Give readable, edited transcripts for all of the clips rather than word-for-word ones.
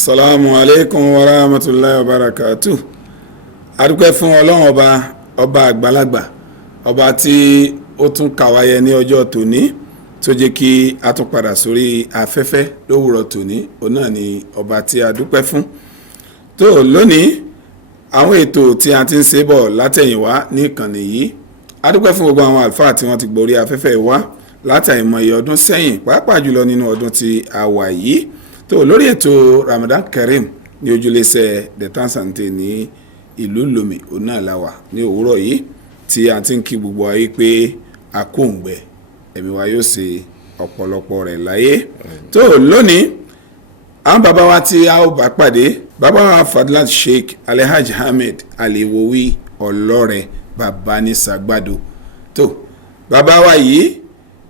Assalamu alaikum wa rahmatullahi wa barakatuh. Adúpẹ́ fún Ọlọ́run ọba àgbàlagbà, ọba tí ó tún kàwáyé ní ọjọ́ tòní tó jẹ́ kí a tún padà sórí afẹ́fẹ́ lówùrọ̀ tòní. Òun náà ni ọba tí a dúpẹ́ fún. Tó lónìí àwọn ètò tí a ti ń ṣe bọ̀ látẹ̀yìnwá ní ìkànnì yìí. Adúpẹ́ fún gbogbo àwọn àlùfáà tí wọ́n ti gborí afẹ́fẹ́ wá látàìmọye ọdún sẹ́yìn, pàápàá jùlọ nínú ọdún tí a wà yìí. Tó lórí ètò Ramadan Kareem ní ojúlẹ̀ṣẹ̀ The Town Center ní ìlú Lome òun náà la wà ní òwúrọ̀ yìí tí a ti ń kí gbogbo ayé pé a kò ń gbẹ ẹ̀mí wa yóò ṣe ọ̀pọ̀lọpọ̀ rẹ̀ láyé. Tó lónìí àwọn bàbá wa tí a ó bá pàdé, bàbá wa Fadlat Sheikh Alhaji Ahmed Aliwowi Ọlọ́rẹ̀ bàbá ní Sàgbàdo. Tó bàbá wa yìí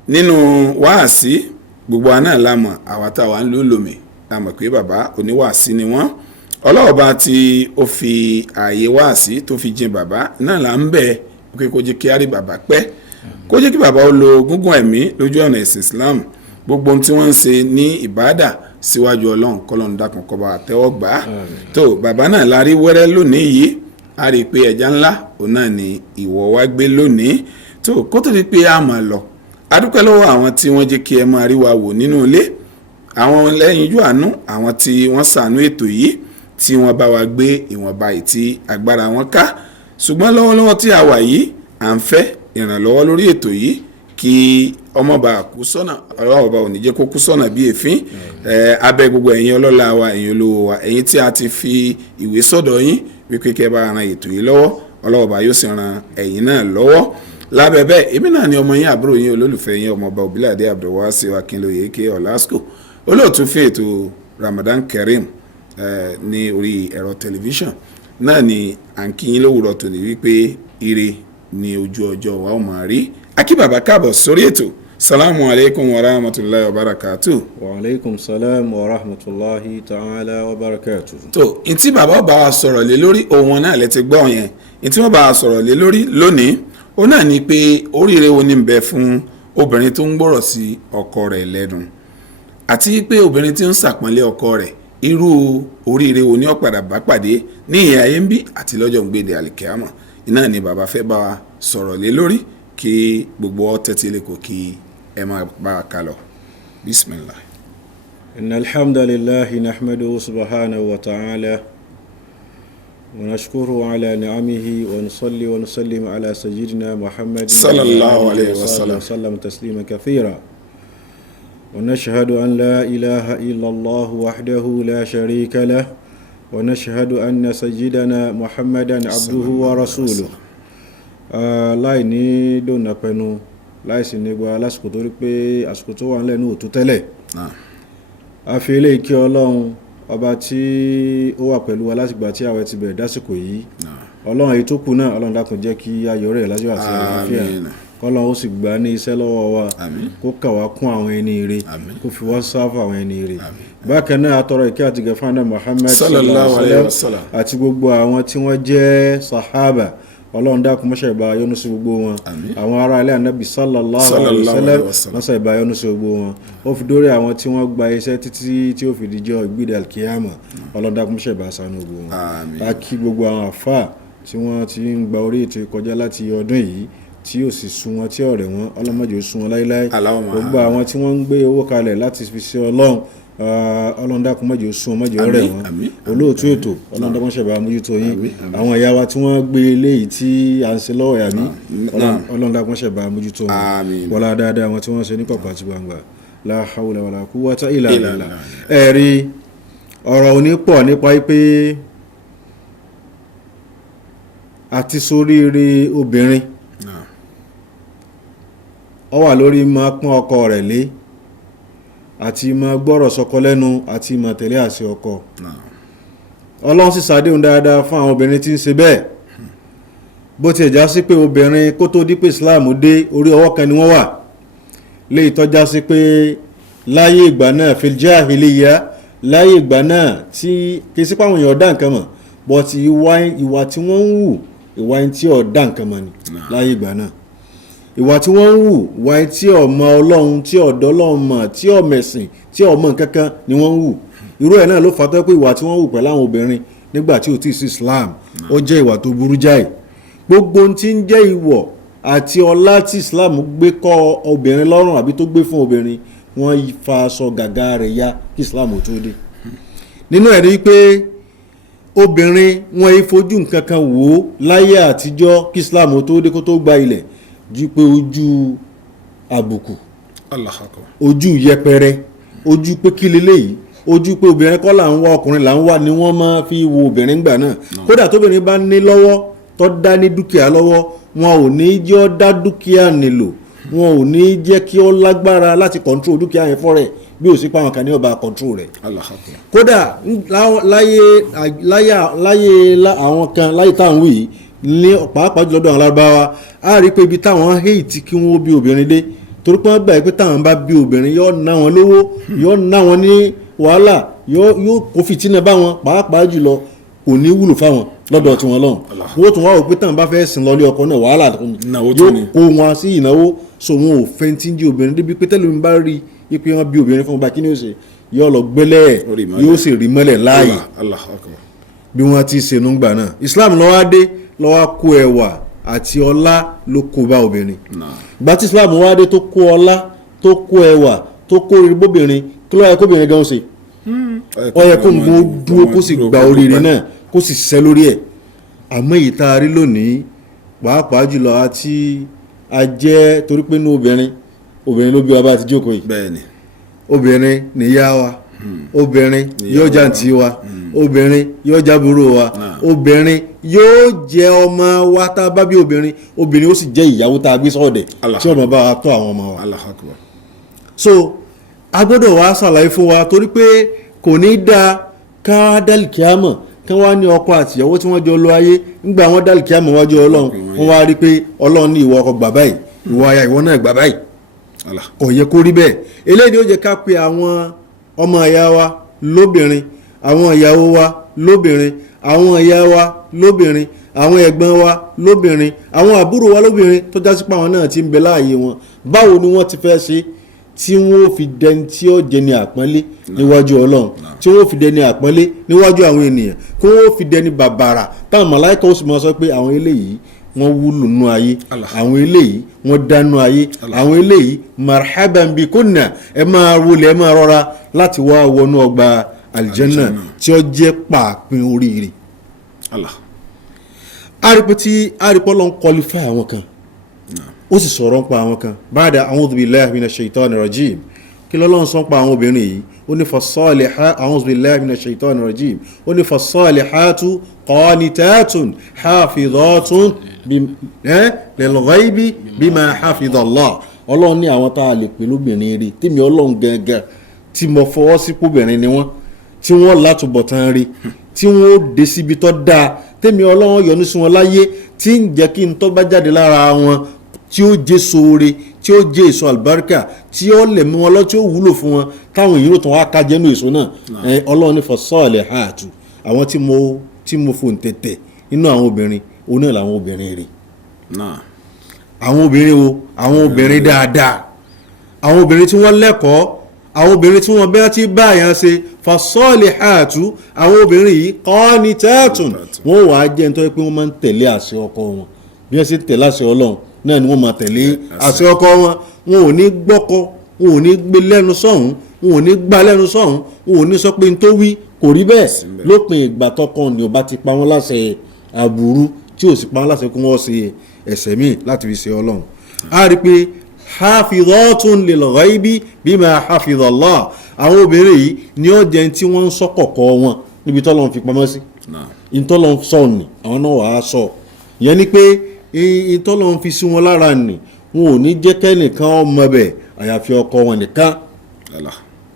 nínú wáàsí gbogbo àná lámọ̀ àwa táwa ń lú Lome la mọ̀ pé bàbá oníwàásí ni wọ́n. Ọlọ́ọ̀bá tí ó fi ààyè wáàsí tó fi jìn bàbá náà là ń bẹ̀ pé kó jẹ́ kí á rí bàbá pẹ́, kó jẹ́ kí bàbá ó lo gúngún ẹ̀mí lójú ọ̀nà ẹ̀sìn Islam. Gbogbo ohun tí wọ́n ń ṣe ní ìbádà síwájú Ọlọ́run kọ́lọ́run dákun kó bá tẹ́wọ́ gbà á. Tó bàbá náà la rí wẹ́rẹ́ lónìí yìí, a rí i pé ẹja ńlá òun náà ni ìwọ wá gbé lónìí. Tó kó tó di pé a máa lọ, a dúpẹ́ lọ́wọ́ àwọn tí wọ́n jẹ́ kí ẹ máa rí wa wò nínú ilé, àwọn lẹ́yinjú àánú, àwọn tí wọ́n ṣàánú ètò yìí tí wọ́n bá wa gbé ìwọ̀nba ìtí agbára wọn ká. Ṣùgbọ́n lọ́wọ́lọ́wọ́ tí a wà yìí à ń fẹ́ ìrànlọ́wọ́ lórí ètò yìí kí ọmọ bá kú sọ́nà, ọlọ́wọ́ bá ò ní jẹ́ kó kú sọ́nà bí èéfín. Abẹ́ gbogbo ẹ̀yin ọlọ́lá wa, ẹ̀yin olówó wa, ẹ̀yin tí a ti fi ìwé sọ́dọ̀ yín wípé kẹ́ bá ran ètò yìí lọ́wọ́, ọlọ́wọ́ bá yóò sì ran ẹ̀yin náà lọ́wọ́. Lábẹ́ bẹ́ẹ̀ èmi náà ni ọmọ yín àbúrò yín olólùfẹ́ yín ọmọọba Òbíládé Abdulwasiu Akínlóye ké Ọlásìkò, olóòtú fún ètò Ramadan Kareem ní orí ẹ̀rọ tẹlifíṣàn náà ni à ń kí yín lówùrọ̀ tòní wípé ire ni ojú ọjọ́ wa ó máa rí. Akí bàbá káàbọ̀ sórí ètò. Salamu alaikum wa rahmatullahi wa barakatuh. Wa alaikum salam wa rahmatullahi ta'ala wa barakatuh. Tó ntí bàbá bá wa sọ̀rọ̀ lé lórí òun náà lẹ ti gbọ́ yẹn. Ntí wọ́n bá wa sọ̀rọ̀ lé lórí lónìí ó náà ni pé oríire wo ni ń bẹ fún obìnrin tó ń gbọ́rọ̀ sí ọkọ rẹ̀ lẹ́nu, àti pé obìnrin tí ń ṣàpọ́nlé ọkọ rẹ̀ irú oríire wo ni ó padà bá pàdé ní ìhà ayé ń bí àti lọ́jọ́ gbèdé àlìkíámà. Iná ni bàbá fẹ́ bá wa sọ̀rọ̀ lé lórí kí gbogbo tẹ́tí lè kó kí ẹ máa bá wa kálọ. Bismillah. Innal hamdalillahi nahmaduhu subhanahu wa ta'ala wa nashkuruhu ala ni'amihi wa nusalli wa nusallim ala sayyidina Muhammadin sallallahu alayhi wa sallam taslima kathira. ونشهد أن لا إله إلا الله وحده لا شريك له ونشهد أن سيدنا محمدا عبده ورسوله. láì ní dòna pẹnu láì sì ní gba lásìkò tó rí pé àsìkò tó wà ń lẹ́nu òtún tẹ́lẹ̀. A fi ilé ìkí Ọlọ́run ọba tí ó wà pẹ̀lú wa lásìgbà tí àwẹ̀ ti bẹ̀rẹ̀ dásìkò yìí. Ọlọ́run èyí tó kù náà Ọlọ́run dákun jẹ́ kí ayọ̀ rẹ̀ lájọ́ àti àlàáfíà. Kọ́lọ́n ó sì gbà ní iṣẹ́ lọ́wọ́ wa, kó kà wá kún àwọn ẹni ire, kó fi wá sáfù àwọn ẹni ire. Bákan náà atọrọ ìkẹ́ àti gẹ̀fà náà Muhammad sallallahu alaihi wasallam àti gbogbo àwọn tí wọ́n jẹ́ sahaba. Ọlọ́run dákun mọ́ṣẹ́ ìbá yọ́nú sí gbogbo wọn, àwọn ará ilé ànábì sallallahu alaihi wasallam mọ́ṣẹ́ ìbá yọ́nú sí gbogbo wọn. Ó fi dórí àwọn tí wọ́n gba iṣẹ́ títí tí ó fi dijọ́ ìgbìdà alkiyama. Ọlọ́run dákun mọ́ṣẹ́ ìbá ṣàánú gbogbo wọn. A kí gbogbo àwọn àfáà tí wọ́n ti ń gba orí ètò ìkọjá láti ọdún yìí tí ó sì sun wọn tí ọ̀rẹ́ wọn ọlọ́mọdé ó sun wọn láíláí. Gbogbo àwọn tí wọ́n ń gbé owó kalẹ̀ láti fi ṣe Ọlọ́run, Ọlọ́run dákun mọ́jọ ó sun wọn mọ́jọ ọ̀rẹ́ wọn. Olóòtú ètò Ọlọ́run dákun ṣẹ̀bà mójútó yín. Àwọn ìyá wa tí wọ́n gbé eléyìí tí à ń ṣe lọ́wọ́ yà mí, Ọlọ́run dákun ṣẹ̀bà mójútó wọn. Wọlá dáadáa wọn tí wọ́n ṣe ní kọ̀kọ̀ àti gbangba. La hawla wala quwwata illa billah. Ẹ̀rí ọ̀rọ̀ òní pọ̀ nípa pé àti soríire obìnrin ó wà lórí máa pọ́n ọkọ rẹ̀ lé àti máa gbọ́rọ̀ sọ́kọ lẹ́nu àti máa tẹ̀lé àṣẹ ọkọ. Ọlọ́run sì ṣàdéhùn dáadáa fún àwọn obìnrin tí ń ṣe bẹ́ẹ̀. Bó ti ẹ̀já sí pé obìnrin kó tó dípé Islam dé orí ọwọ́ kan ni wọ́n wà, léyìí tọ́já sí pé láyé ìgbà náà fil jahiliya, láyé ìgbà náà tí kì í sí páwọn èèyàn ọ̀dá nǹkan mọ̀, but ìwà tí wọ́n ń wù ìwà tí ọ̀dá nǹkan mọ̀ ni láyé ìgbà náà. Ìwà tí wọ́n ń wù ìwà tí ọmọ Ọlọ́run tí ọ̀dọ́ Ọlọ́run mọ̀ tí ọmẹ̀sìn tí ọmọ kankan ni wọ́n ń wù. irú ẹ̀ náà ló fà tó pé ìwà tí wọ́n wù pẹ̀lú àwọn obìnrin nígbà tí ò tí ì sí Islam ó jẹ́ ìwà tó burú jáì. Gbogbo ohun tí ń jẹ́ ìwọ̀ àti ọlá tí Islam gbé kọ́ obìnrin lọ́rùn àbí tó gbé fún obìnrin wọ́n fa aṣọ gàgà rẹ̀ ya kí Islam tó dé. Nínú ẹ̀ rí pé obìnrin wọn yìí fojú nǹkan kan wò ó láyé àtijọ́ kí Islam tó dé kó tó gba ilẹ̀ ju pé ojú àbùkù, ojú yẹpẹrẹ, ojú pé kí leléyìí, ojú pé obìnrin kọ́ là ń wá ọkùnrin là ń wá ni wọ́n máa fi wo obìnrin gbà náà. Kódà tóbìnrin bá ní lọ́wọ́ tó dá ní dúkìá lọ́wọ́ wọn ò ní jẹ́ ọ́ dá dúkìá nílò, wọn ò ní jẹ́ kí ó lágbára láti kọ̀ntrol dúkìá yẹn fọ́ rẹ̀ bí ó sì pa àwọn kan ní ọba kọ̀ntrol rẹ̀. Kódà láyé àwọn kan láyé táwọn wí ní pàápàá jùlọ lọ́dọ̀ àwọn Lárúbáwá á rí pé ibi táwọn hate kí wọ́n bí obìnrin dé torí pé wọ́n gbà pé táwọn bá bí obìnrin yóò ná wọn lówó yóò ná wọn ní wàhálà yóò kó fìtínà bá wọn pàápàá jùlọ kò ní wúlò fáwọn lọ́dọ̀ tí wọ́n lọ́hùn. wọ́n tún wá wò pé táwọn bá fẹ́ sìn lọ́lé ọkọ náà wàhálà yóò kó wọn sí ìnáwó so wọn ò fẹ́ tí ń jí obìnrin débi pé tẹ́lẹ̀ mi bá rí i pé wọ́n bí obìnrin fún ọba kí ni ó ṣe yóò lọ gbẹ́lẹ̀ yóò sì rí mọ́lẹ̀ láàyè bí wọ́n ti ṣe nùgbà náà. Islam ló wá dé ló wá kó ẹwà àti ọlá ló kó bá obìnrin. Ìgbà tí Islam wá dé tó kó ọlá tó kó ẹwà tó kó orí bóbìnrin kí ló yẹ kóbìnrin gan ṣe ó yẹ kó ń gbó dúró kó sì gba oríire náà kó sì ṣiṣẹ́ lórí ẹ̀. Àmọ́ èyí tá a rí lónìí pàápàá jùlọ àti ajẹ́ torí pé inú obìnrin ló bí wa bá ti jókòó yìí. Bẹ́ẹ̀ni. Obìnrin nìyá wa, obìnrin yóò jẹ́ àǹtí wa, obìnrin yóò jẹ́ àbúrò wa, obìnrin yóò jẹ́ ọmọ wa tá a bá bí obìnrin ó sì jẹ́ ìyàwó tá a gbé sọ́ọ̀dẹ̀ tí ọmọ bá wa tọ́ àwọn ọmọ wa. So a gbọ́dọ̀ wá ṣàlàyé fún wa torí pé kò ní dáa ká dálìkíámọ̀ kí wọ́n ní ọkọ àtìyàwó tí wọ́n jọ lọ ayé nígbà wọ́n dálìkíámọ̀ wájú Ọlọ́run wọ́n wá rí pé Ọlọ́run ní ìwọ ọkọ gbà báyìí ìwọ aya ìwọ náà gbà báyìí kò yẹ kó rí bẹ́ẹ̀. Eléyìí ó jẹ́ ká pe àwọn ọmọ ìyá wa lóbìnrin, àwọn ìyàwó wa lóbìnrin, àwọn ìyá wa lóbìnrin, àwọn ẹ̀gbọ́n wa lóbìnrin, àwọn àbúrò wa lóbìnrin tó jásí pé àwọn náà ti ń bẹ láàyè wọn. Báwo ni wọ́n ti fẹ́ ṣe tí wọ́n fi dẹni tí ó jẹni àpọ́nlé níwájú Ọlọ́run, tí wọ́n fi dẹni àpọ́nlé níwájú àwọn ènìyàn, kí wọ́n fi dẹni bàbàrà táwọn màláíkà ó sì máa sọ pé àwọn eléyìí wọ́n wúlò nú ayé, àwọn eléyìí wọ́n dánú ayé, àwọn eléyìí marhaban bikunna ẹ máa wọlé ẹ máa rọra láti wá wọnú ọgbà aljanna tí ó jẹ́ pàápín oríire. àrípọ̀ lọ́n qualify àwọn kan ó sì sọ̀rọ̀ ń pa àwọn kan ba'da a'udhu billahi minash shaitani rajim. Kí lọ́lọ́run sọ pa àwọn obìnrin yìí ó ní a'udhu billahi minash shaitani rajim ó ní fassalihatu qanitatun hafidhatun lil-ghaibi bima hafidhallah. Ọlọ́run ní àwọn tá a lè pè lóbìnrin rí tèmi Ọlọ́run gangan tí mo fọwọ́ sí póbìnrin ni wọ́n tí wọ́n látúbọ̀tán rí tí wọ́n dé síbi tó dáa tèmi Ọlọ́run yọ́nú sí wọn láyé tí ń jẹ́ kí n tó bá jáde lára wọn tí ó jẹ́ sóore tí ó jẹ́ èso àlùbáríkà tí ó lè mú wọn lọ tí ó wúlò fún wọn táwọn èyí tó wá ká jẹ́nu èso náà. Ọlọ́run ní fassalihatu àwọn tí mo fò ń tẹ̀tẹ̀ nínú àwọn obìnrin òun náà làwọn obìnrin rẹ̀. Àwọn obìnrin wo àwọn obìnrin dáadáa, àwọn obìnrin tí wọ́n lẹ́kọ̀ọ́, àwọn obìnrin tí wọ́n bẹ́ẹ̀ tí báyàn ṣe fassalihatu àwọn obìnrin yìí qanitatun wọ́n wà á jẹ́ nítorí pé wọ́n máa ń tẹ̀lé àṣẹ ọkọ wọn bí wọ́n ṣe tẹ̀lé àṣẹ Ọlọ́run náà ni wọ́n máa tẹ̀lé àṣẹ ọkọ wọn. Wọn ò ní gbọ́kọ, wọn ò ní gbé lẹ́nu sọ́hún, wọn ò ní gbá lẹ́nu sọ́hún, wọn ò ní sọ pé n tó wí kò rí bẹ́ẹ̀ lópin ìgbà tọkàn ni ò bá ti pa wọ́n láṣẹ aburú tí ò sì pa wọ́n láṣẹ kí wọ́n ṣe ẹ̀ṣẹ̀ míì láti fi ṣe Ọlọ́run. A rí pé hafidhatun lil-ghaibi bima hafidhallah àwọn obìnrin yìí ni ó jẹ́ tí wọ́n ń sọ kọ̀kọ̀ wọn níbi tọ́lọ́run fi pamọ́ sí. ìtọ́lọ́run sọ ni àwọn náà wàá sọ ìyẹn ni pé ìtọ́lọ́run fi sí wọn lára nì wọn ò ní jẹ́ kẹ́nìkan ọmọ bẹ̀ àyàfi ọkọ wọn nìkan.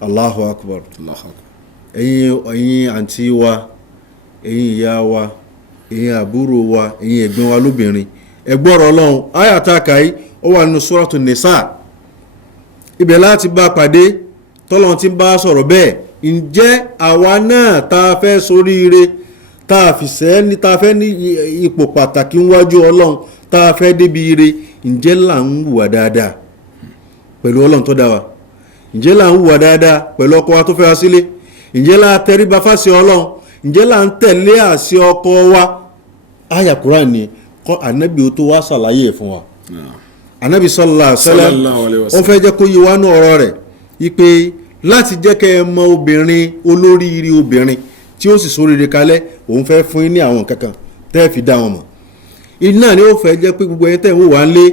Allahu akbar. ẹ̀yin àǹtí wa, ẹ̀yin ìyá wa, ẹ̀yin àbúrò wa, ẹ̀yin ẹ̀gbọ́n wa lóbìnrin ẹgbọ́rọ̀ Ọlọ́run ayàtà kàí ó wà nínú Suratu Nisa. Ibẹ̀ láti bá pàdé tọ́lọ́run ti bá sọ̀rọ̀ bẹ́ẹ̀. Ǹjẹ́ àwa náà tá a fẹ́ soríire tá a fẹ́ ní ipò pàtàkì níwájú Ọlọ́run tá a fẹ́ débi ire ǹjẹ́ là ń hùwà dáadáa pẹ̀lú Ọlọ́run tó dá wa? Ǹjẹ́ là ń hùwà dáadáa pẹ̀lú ọkọ wa tó fẹ́ wá sílé? ǹjẹ́ la tẹríba fáṣẹ ọlọ́run ǹjẹ́ la ń tẹ̀lé àṣẹ ọkọ wa àyà Kùránì ni kọ́ ànábì ó tó wá ṣàlàyé fún wa ànábì sallallahu alaihi wasallam ó fẹ́ jẹ́ kó yé wa ní ọ̀rọ̀ rẹ̀ wípé láti jẹ́ kẹ́ ẹ mọ obìnrin olóríire obìnrin tí ó sì sóríire kalẹ̀ òun fẹ́ fún yín ní àwọn kankan tẹ́ ẹ fi dá wọn mọ̀ iná ni ó fẹ́ jẹ́ pé gbogbo ẹ̀yin tẹ́ ń wò wá ń lé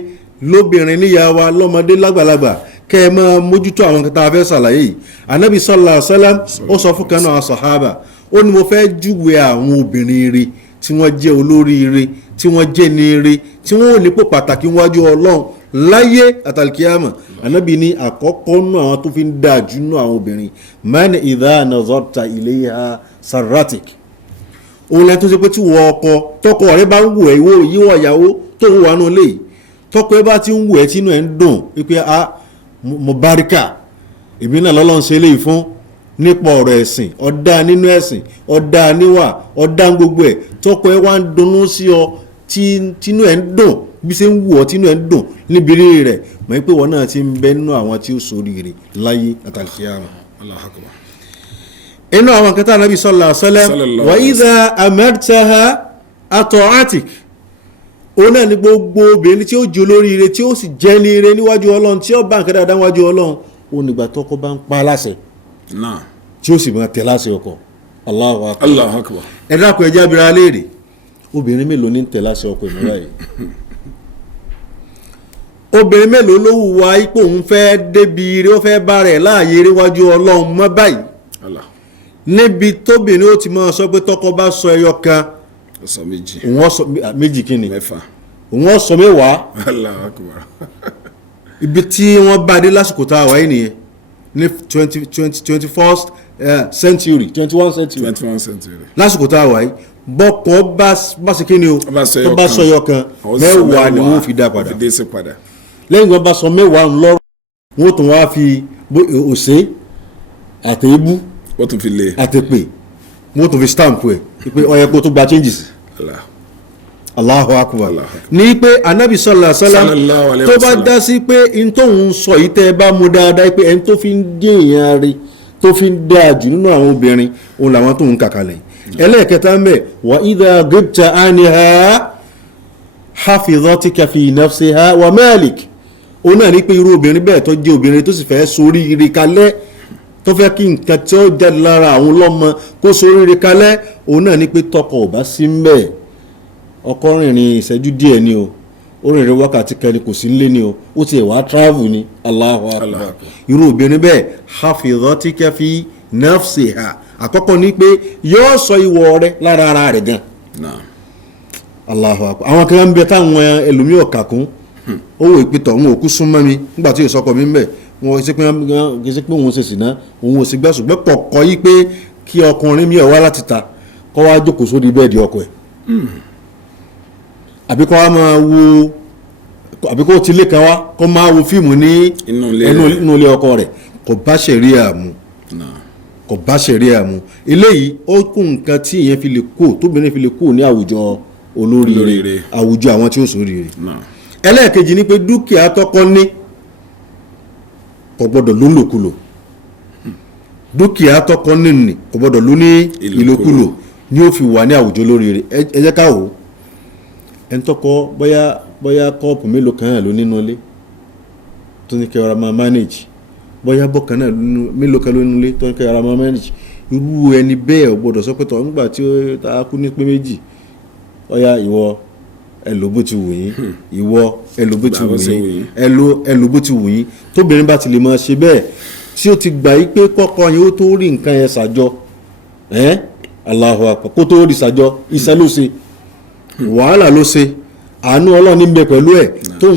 lóbìnrin níyà wa lọ́mọdé lágbàlagbà kẹ́ ẹ máa mójútó àwọn kan tá a fẹ́ ṣàlàyé yìí ànábì sallallahu alaihi wasallam ó sọ fún kan náà sàhábà ó ní mo fẹ́ júwe àwọn obìnrin ire tí wọ́n jẹ́ olóríire tí wọ́n jẹ́ ní ire tí wọ́n ò nípò pàtàkì wájú ọlọ́run láyé àtàlùkíyàmà ànábì ní àkọ́kọ́ nú àwọn tó fi ń dáa jù nú àwọn obìnrin man idha nazarta ilayha sarratik òun lẹ́yìn tó ṣe pé tí wọ́n ọkọ tọkọ rẹ bá ń wù ẹ́ yíwọ́ ìyàwó tó ń wà nù lé tọkọ ẹ bá ti ń wù ẹ́ tínú ẹ̀ ń dùn wípé mo báríkà ìbí náà lọ́lọ́run ṣe léyìí fún nípa ọ̀rọ̀ ẹ̀sìn ọ̀dá nínú ẹ̀sìn ọ̀dá níwà ọ̀dá gbogbo ẹ̀ tọkọ ẹ wá ń dunnú sí ọ tínú ẹ̀ ń dùn bí ṣe ń wù ọ tínú ẹ̀ ń dùn níbi rírì rẹ̀ mọ̀ pé wọn náà ti ń bẹ nínú àwọn tí ó ṣoríire láyé àtàlùkíyàmà. Allahu Akbar. inú àwọn kẹta Ànábì sallallahu alaihi wasallam wa idha amartaha ata'atik òun náà ni gbogbo obìnrin tí ó jẹ́ olóríire tí ó sì jẹ́ ní ire níwájú ọlọ́run tí ó bá nǹkan dáadáa níwájú ọlọ́run òun nígbà tọ́kọ bá ń pa láṣẹ tí ó sì máa tẹ̀ láṣẹ ọkọ. Allahu Akbar. Allahu Akbar. ẹ dákun ẹjẹ́ abira léèrè obìnrin mélòó ní ń tẹ̀ láṣẹ ọkọ ìmúra yìí obìnrin mélòó ló wù wá ipò òun fẹ́ débi ire ó fẹ́ bá rẹ̀ láàyè ire wájú ọlọ́run mọ́ báyìí níbi tóbìnrin ó ti máa sọ pé tọ́kọ bá sọ ẹyọ kan sọ méjì òun sọ méjì kí ni mẹ́fà òun sọ mẹ́wàá. Allahu Akbar. ibi tí wọ́n bá dé lásìkò tá a wáyé nìyẹn ní 21st century 21st century lásìkò tá a wáyé bọ́kọ̀ bá ṣe kí ni o tó bá sọ ẹyọ kan mẹ́wàá ni wọ́n fi dá padà lẹ́yìn tí wọ́n bá sọ mẹ́wàá ń lọ́rùn wọ́n tún wá fi òṣè àtẹ̀ébú àtẹ̀pè wọ́n tún fi stamp ẹ̀ pé ó yẹ kó tó gba changes. Allahu Akbar. ní pé Ànábì sallallahu alaihi wasallam tó bá dá sí pé in tó ń sọ yìí tẹ́ bá mú dáadáa pé ẹni tó fi ń dé èèyàn rí tó fi ń dáa jù nínú àwọn obìnrin òun làwọn tó ń kàkalẹ̀ ẹlẹ́ẹ̀kẹta ń bẹ̀ wa idha ghibta anha hafidhatika fi nafsiha wa malik òun náà ní pé irú obìnrin bẹ́ẹ̀ tó jẹ́ obìnrin tó sì fẹ́ sórí ire kalẹ̀ tó fẹ́ kí nǹkan tí ó jáde lára àwọn ọlọ́mọ kó sórí ire kalẹ̀ òun náà ní pé tọkọ ò bá sí ń bẹ̀ ọkọ rìnrìn ìṣẹ́jú díẹ̀ ni o ó rìnrìn wákàtí kan ni kò sí nílé ni o ó ti wá travel ni. Allahu Akbar. irú obìnrin bẹ́ẹ̀ hafidhatika fi nafsiha àkọ́kọ́ ni pé yóò sọ ìwọ rẹ lára ara rẹ̀ gan. Allahu Akbar. àwọn kan ń bẹ táwọn ẹlòmíì ọ̀kà kún owó ìpìtọ̀ òun òkú súnmọ́ mi nígbà tí ìsọkọ mi ń bẹ̀ wọn ṣe pé òun ṣe sìná òun ò sì gbẹ́ ṣùgbọ́n kọ̀ọ̀kọ́ yí pé kí ọkùnrin mi ọ̀ wá láti ta kọ́ wá jókòó sórí bẹ́ẹ̀dì ọkọ ẹ̀ àbí kọ́ wá máa wo àbí kó tilé kan wá kó máa wo fíìmù ní inú ilé ọkọ rẹ̀ kò bá ṣẹ̀ríà mu kò bá ṣẹ̀ríà mu eléyìí ó kún nǹkan tí ìyẹn fi lè kó tóbìnrin fi lè kó ní àwùjọ olóríire àwùjọ àwọn tí ó ṣoríire. ẹlẹ́ẹ̀kejì ni pé dúkìá tọ́kọ ní kò gbọ́dọ̀ lólòkulò dúkìá tọ́kọ ní kò gbọ́dọ̀ ló ní ìlòkulò ni ó fi wà ní àwùjọ olóríire. ẹ jẹ́ ká wò ó ẹni tọ́kọ bóyá kọ́ọ̀pù mélòó kan náà ló nínú ilé tó ní kẹwàá máa manage bóyá bọ́ọ̀kan náà mélòó kan ló nínú ilé tó ní kẹwàá máa manage irú ẹni bẹ́ẹ̀ ò gbọ́dọ̀ sọ pé tọ́ nígbà tí ó kú ní pé méjì ọ̀yá ìwọ ẹlò bó ti wù yín ìwọ ẹlò bó ti wù yín ẹlò bó ti wù yín tóbìnrin bá ti lè máa ṣe bẹ́ẹ̀ tí ó ti gbà yí pé kọ́kọ́ yín ó tó rí nǹkan yẹn ṣàjọ Allahu Akbar kó tó rí ṣàjọ iṣẹ́ ló ṣe wàhálà ló ṣe àánú Ọlọ́run ní bẹ pẹ̀lú ẹ̀ tó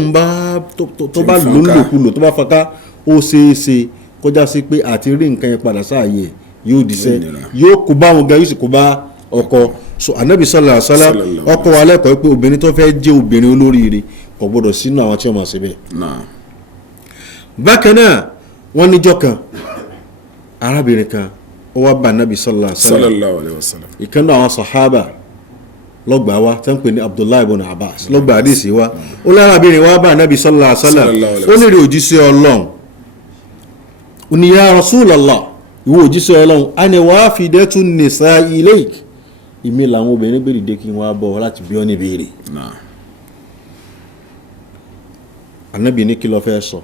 bá lòlòkulò tó bá faka ó ṣeéṣe kọjá sí pé àti rí nǹkan yẹn padà sáàyè yóò díṣẹ́ yóò kó bá wọn gan yóò sì kó bá ọkọ. So Ànábì sallallahu alaihi wasallam ọkọ wa lẹ́kọ̀ọ́ pé obìnrin tó fẹ́ jẹ́ obìnrin olóríire kò gbọdọ̀ sínú àwọn tí wọ́n máa ṣe bẹ́ẹ̀. bákan náà wọ́n níjọ́ kan arábìnrin kan ó wá bá Ànábì sallallahu alaihi wasallam ìkànnì àwọn sàhábà lọ́gbàá wa tẹ́ ń pè ní Abdullahi ibn Abbas lọ́gbàá àdìsí wa ó lárábìnrin wa bá Ànábì sallallahu alaihi wasallam ó ní rí òjíṣẹ́ Ọlọ́run ó ní ya Rasulullah ìwọ òjíṣẹ́ Ọlọ́run ani wafidatun nisa'i ilayk ìmí làwọn obìnrin gbé dìde kí wọ́n á bọ̀ láti bí ọ́ ní ìbéèrè. Ànábì ní kí ló fẹ́ sọ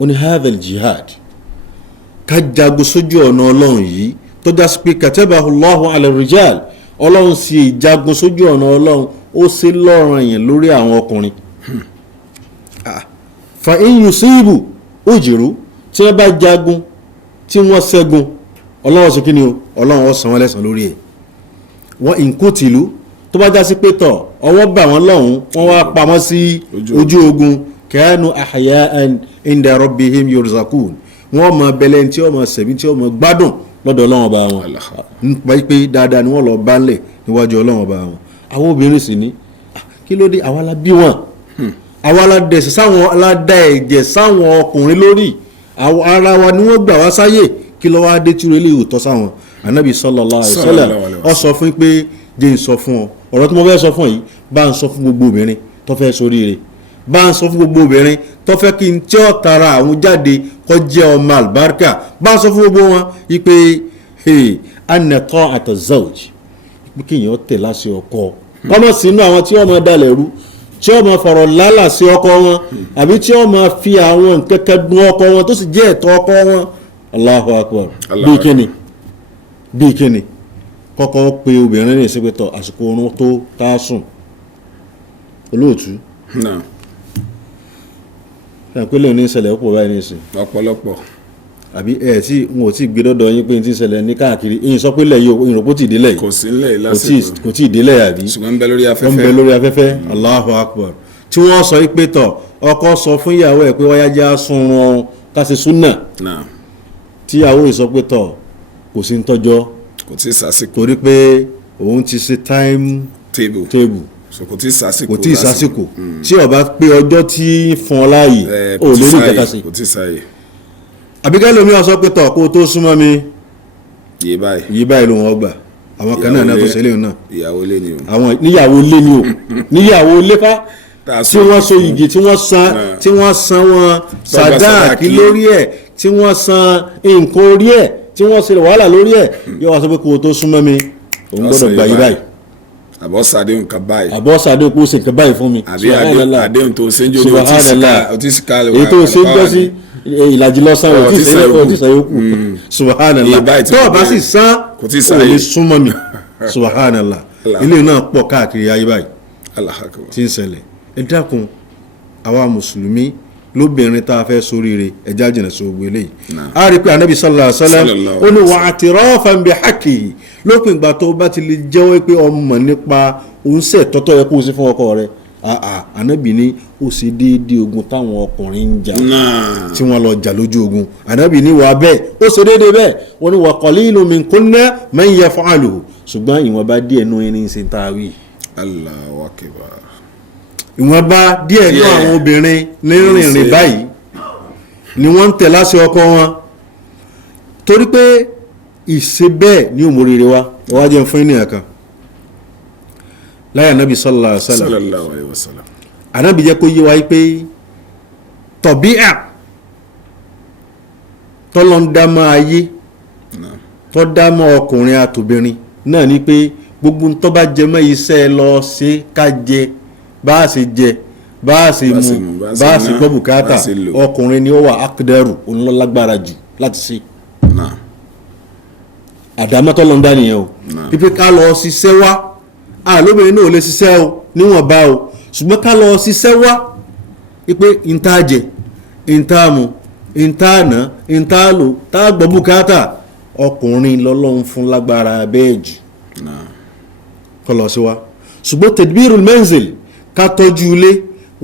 ó ní hadhal jihad ká jagun sójú ọ̀nà Ọlọ́run yìí tó já sí pé katabahu Allahu ala rijal Ọlọ́run sì ìjagun sójú ọ̀nà Ọlọ́run ó ṣe lọ́ranyàn lórí àwọn ọkùnrin. Fa in yusibu ujru tí wọ́n bá jagun tí wọ́n ṣẹ́gun Ọlọ́run sì kí ni o Ọlọ́run ó san wọ́n lẹ́san lórí ẹ̀. Wọ́n in kutilu tó bá já sí pé tọ̀ ọwọ́ bà wọ́n lọ́hùn wọ́n wá pamọ́ sí ojú ogun kanu ahya'an inda rabbihim yurzaqun wọ́n mọ bẹ̀lẹ̀ tí wọ́n mọ sẹ̀mí tí wọ́n mọ gbádùn lọ́dọ̀ Ọlọ́run ọba wọn nípa pé dáadáa ni wọ́n lọ bá ńlẹ̀ níwájú Ọlọ́run ọba wọn. Àwọn obìnrin sì ní kí ló dé àwa la bí wọn àwa la dẹ̀sẹ̀ sáwọn aládá ẹ̀jẹ̀ sáwọn ọkùnrin lórí ara wa ni wọ́n gbà wá sáyè kí ló wá dé túrò ilé ìwòtọ́ sáwọn. Ànábì sallallahu alaihi wasallam ó sọ fún pé jẹ́ ń sọ fún ọ ọ̀rọ̀ tí mo fẹ́ sọ fún yìí bá ń sọ fún gbogbo obìnrin tó fẹ́ ṣoríire bá ń sọ fún gbogbo obìnrin tó fẹ́ kí n tí ó tara àwọn jáde kó jẹ́ ọmọ àlùbáríkà bá ń sọ fún gbogbo wọn wípé anna ta'ata zawj pé kí èèyàn tẹ̀ láṣẹ ọkọ ọmọ sínú àwọn tí wọ́n máa dalẹ̀ rú tí wọ́n máa fọ̀rọ̀ lálà sí ọkọ wọn àbí tí wọ́n máa fi àwọn kẹ́kẹ́ dun ọkọ wọn tó sì jẹ́ ẹ̀tọ́ ọkọ wọn. Allahu akbar bíi kíni kọ́kọ́ pe obìnrin ní ìsìnkútọ̀ àsìkò oorun tó tá a sùn olóòtú ìpínlẹ̀ ní ìṣẹ̀lẹ̀ púpọ̀ báyìí ní ìsìn ọ̀pọ̀lọpọ̀ àbí ẹ̀ tí wọn ò tí gbé dọ́dọ̀ yín pé ní ti ìṣẹ̀lẹ̀ ní káàkiri ìyìn sọ pé lẹ̀ yóò ìrọ̀pọ̀ tí ìdílẹ̀ kò sí ńlẹ̀ lásìkò kò tí ìdílẹ̀ àbí ṣùgbọ́n ń bẹ lórí afẹ́fẹ́ wọ́n ń bẹ lórí afẹ́fẹ́ Allahu akbar tí wọ́n sọ pé tọ̀ ọkọ sọ fún ìyàwó ẹ̀ pé wáyá já sunrun kásì súnà tí ìyàwó ẹ̀ sọ pé tọ̀ kò sí ń tọ́jọ́ kò tí sásìkò torí pé òun ti ṣe time table so kò tí sásìkò tí ó bá pé ọjọ́ tí fún ọ láàyè ò lè rí kẹta sí kò tí sáyè àbíkẹ́ lómi ọ̀sọ́ pé tọ̀ kó tó súnmọ́ mi yìí báyìí ló wọ́n gbà àwọn kan náà tó ṣe léyìn náà ìyàwó lé ni o àwọn níyàwó lé ni o níyàwó lé fá tí wọ́n so igi tí wọ́n san wọn sàdáàkì lórí ẹ̀ tí wọ́n san nǹkan orí ẹ̀ tí wọ́n ṣe wàhálà lórí ẹ̀ yóò wá sọ pé kó tó súnmọ́ mi òun gbọ́dọ̀ gbà yí báyìí àbọ̀sàdé nǹkan báyìí àbọ̀sàdé kó ṣe nǹkan báyìí fún mi àbí àdéhùn tó ṣe ń jó ní ọtí síkà èyí tó ṣe ń jọ sí ìlàjì lọ́sàn ò tí sàn yókù subhanallah tó o bá sì san kò lè súnmọ́ mi subhanallah ilé náà pọ̀ káàkiri ayé báyìí tí ń ṣẹlẹ̀ ẹ dákun àwa mùsùlùmí lóbìnrin tá a fẹ́ sóríire ẹja jìnà sí gbogbo eléyìí a rí pé anabi sallallahu alaihi wasallam ó ní wà á ti rọ́ọ̀fà ń bẹ hákì lópin ìgbà tó bá ti lè jẹ́wọ́ pé ọmọ nípa oúnṣẹ́ tọ́tọ́ yẹ kó o sí fún ọkọ rẹ̀ anabi ní ó sì déédéé ogun táwọn ọkùnrin ń jà tí wọ́n lọ jà lójú ogun anabi ní wà bẹ́ẹ̀ ó sì déédéé bẹ́ẹ̀ wọ́n ní wà qalilun min kunna man yaf'aluhu ṣùgbọ́n ìwọ̀nba díẹ̀ nú ẹni ṣe ń tàwí. Allahu akbar. ìwọ̀nba díẹ̀ nú àwọn obìnrin ní rìnrìn báyìí ni wọ́n ń tẹ̀ láṣẹ ọkọ wọn torí pé ìṣe bẹ́ẹ̀ ní òmòrìrì wa ọwá jẹun fún ènìyàn kan láyé anábì sallallahu alaihi wasallam anábì jẹ́ kó yé wa pé tọ̀bíà tọ́lọ́ ń dá máa yé tọ́ dá mọ́ ọkùnrin àtòbìnrin náà ni pé gbogbo tó bá jẹ mọ́ iṣẹ́ lọ sí ká jẹ bá a ṣe jẹ bá a ṣe mu bá a ṣe gbọ́ bùkátà ọkùnrin ni ó wà akadaru ònlọ́lágbára jù láti ṣe àdámọ́tọ́ lọ ń dá nìyẹn o pípé ká lọ ṣiṣẹ́ wá lóbìnrin náà ò lè ṣiṣẹ́ o níwọ̀n bá o ṣùgbọ́n ká lọ ṣiṣẹ́ wá pípé ìtajẹ ìtamu ìtànà ìtàlò tá a gbọ́ bùkátà ọkùnrin lọ́lọ́run fún lágbára bẹ́ẹ̀ jù kọ́ lọ sí wa ṣùgbọ́n tadbirul manzil ká tọ́jú ilé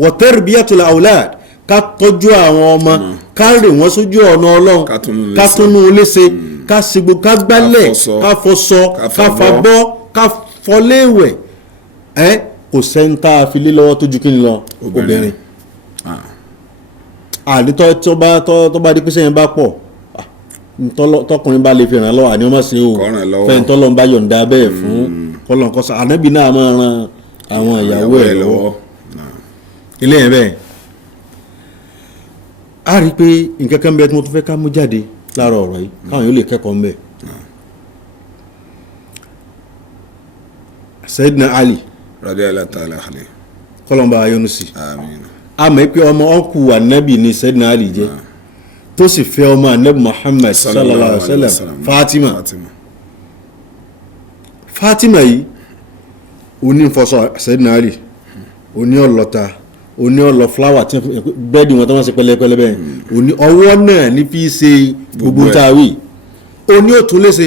wa tarbiyatul awlad ká tọ́jú àwọn ọmọ ká rè wọ́n sójú ọ̀nà ọlọ́run ká túnú ilé ṣe ká ṣègbò ká gbálẹ̀ ká fọṣọ ká fabọ́ ká fọléèwẹ̀ kò sẹ́ńtà àfilé lọ́wọ́ tó ju kí ni lọ obìnrin àdìtọ́ tó bá di pé sẹ́yìn bá pọ̀ tọkùnrin bá lè fi ràn lọ́wọ́ àní ọmọ sí o fẹ́ntọ́lọ́ ń bá yọ̀ǹda bẹ́ẹ̀ fún kọlọ̀nkọ́sọ ànábì náà máa ran àwọn ìyàwó ẹ̀ lọ́wọ́ ilé yẹn bẹ́ẹ̀ a rí i pé nǹkan kan bẹ́ẹ̀ tí mo tún fẹ́ ká mú jáde lára ọ̀rọ̀ yìí káwọn yóò lè kẹ́kọ̀ọ́ ń bẹ̀. Sayyidina Ali radiyallahu ta'ala anhu. kọ́lọ́mbà ayọ́nusi Àmín. a mọ̀ pé ọmọ ọ̀nkù ànábì ni Sayyidina Ali jẹ́ tó sì fẹ́ ọmọ ànábì Muhammad sallallahu alaihi wa sallam Fatima yìí oní fọṣọ Sayyidina Ali oní ọlọ́ta oní ọlọ́ fúláwà tí bẹ́ẹ̀dì wọn tó wọ́n ṣe pẹ̀lẹ́pẹ̀lẹ́ bẹ́ẹ̀ oní ọwọ́ náà ní fi ṣe gbogbo táwí oní òtún léṣe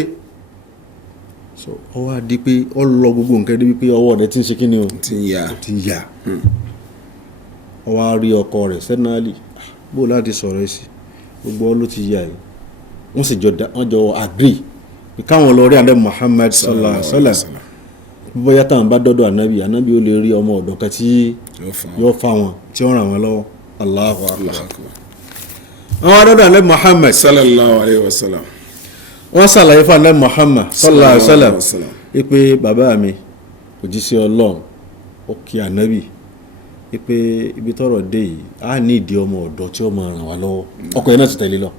so ọwọ́ adi pé ọ lọ gbogbo nǹkan débi pé ọwọ́ rẹ̀ ti ń ṣe kí ni o ti ń ya ọwọ́ á rí ọkọ rẹ̀ Sayyidina Ali bó láti sọ̀rọ̀ sí gbogbo ọ ló ti yà yìí wọ́n sì jọ agree pé káwọn lọ rí ànábì Muhammad sallallahu alaihi wa sallam bóyá táwọn bá dọ́dọ̀ ànábì ó lè rí ọmọ ọ̀dọ́ kan tí yóò fa wọn tí ó ràn wọn lọ́wọ́. Allahu akbar. àwọn adọ́dọ̀ ànábì Muhammad sallallahu alaihi wa sallam. wọ́n ṣàlàyé fún ànábì Muhammad sallallahu alaihi wa sallam pé bàbá mi òjíṣẹ́ Ọlọ́run ó kí ànábì pé ibi tọ́rọ̀ dé yìí á ní ìdí ọmọ ọ̀dọ́ tí ó máa ràn wá lọ́wọ́ ọkọ yẹn náà ti tẹ̀lé lọ